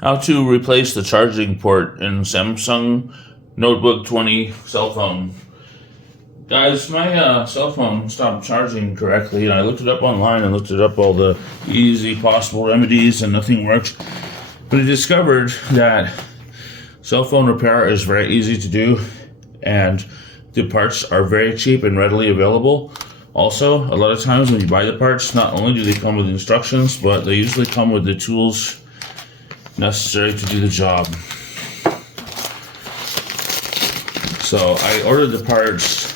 How to replace the charging port in Samsung Notebook 20 cell phone. Guys, my cell phone stopped charging correctly, and I looked it up online and looked it up all the easy possible remedies, and nothing worked. But I discovered that cell phone repair is very easy to do, and the parts are very cheap and readily available. Also, a lot of times when you buy the parts, not only do they come with instructions, but they usually come with the tools necessary to do the job. So I ordered the parts.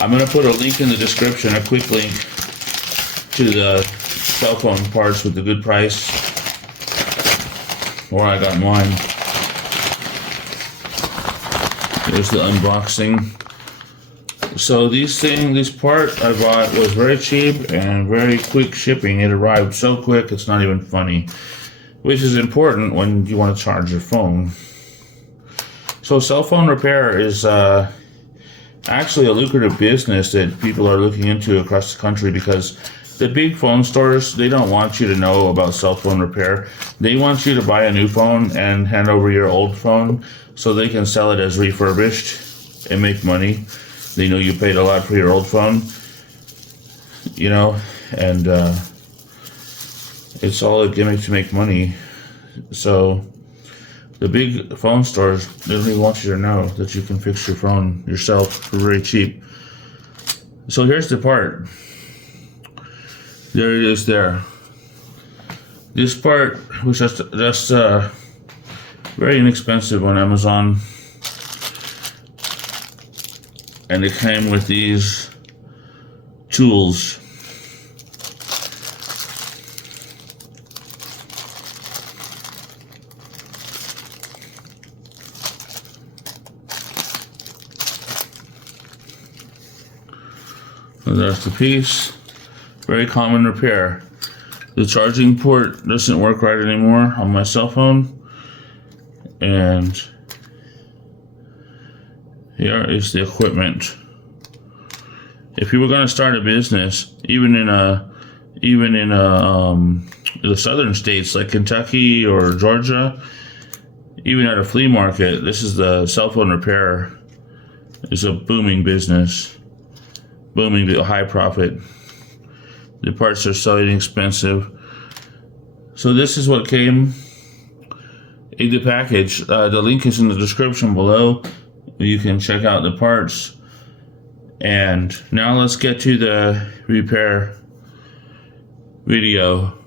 I'm going to put a link in the description, a quick link to the cell phone parts with the good price, where I got mine. Here's the unboxing. So this part I bought was very cheap and very quick shipping. It arrived so quick it's not even funny, which is important when you want to charge your phone. So cell phone repair is actually a lucrative business that people are looking into across the country, because the big phone stores, they don't want you to know about cell phone repair. They want you to buy a new phone and hand over your old phone so they can sell it as refurbished and make money. They know you paid a lot for your old phone, you know, and it's all a gimmick to make money. So the big phone stores, they really want you to know that you can fix your phone yourself for very cheap. So here's the part. There it is there. This part was just very inexpensive on Amazon. And it came with these tools. So that's the piece. Very common repair. The charging port doesn't work right anymore on my cell phone. And here is the equipment. If you were going to start a business, even in the southern states like Kentucky or Georgia, even at a flea market, this is the cell phone repair. It's a booming business, booming to high profit. The parts are so inexpensive. So this is what came in the package. The link is in the description below. You can check out the parts. And now let's get to the repair video.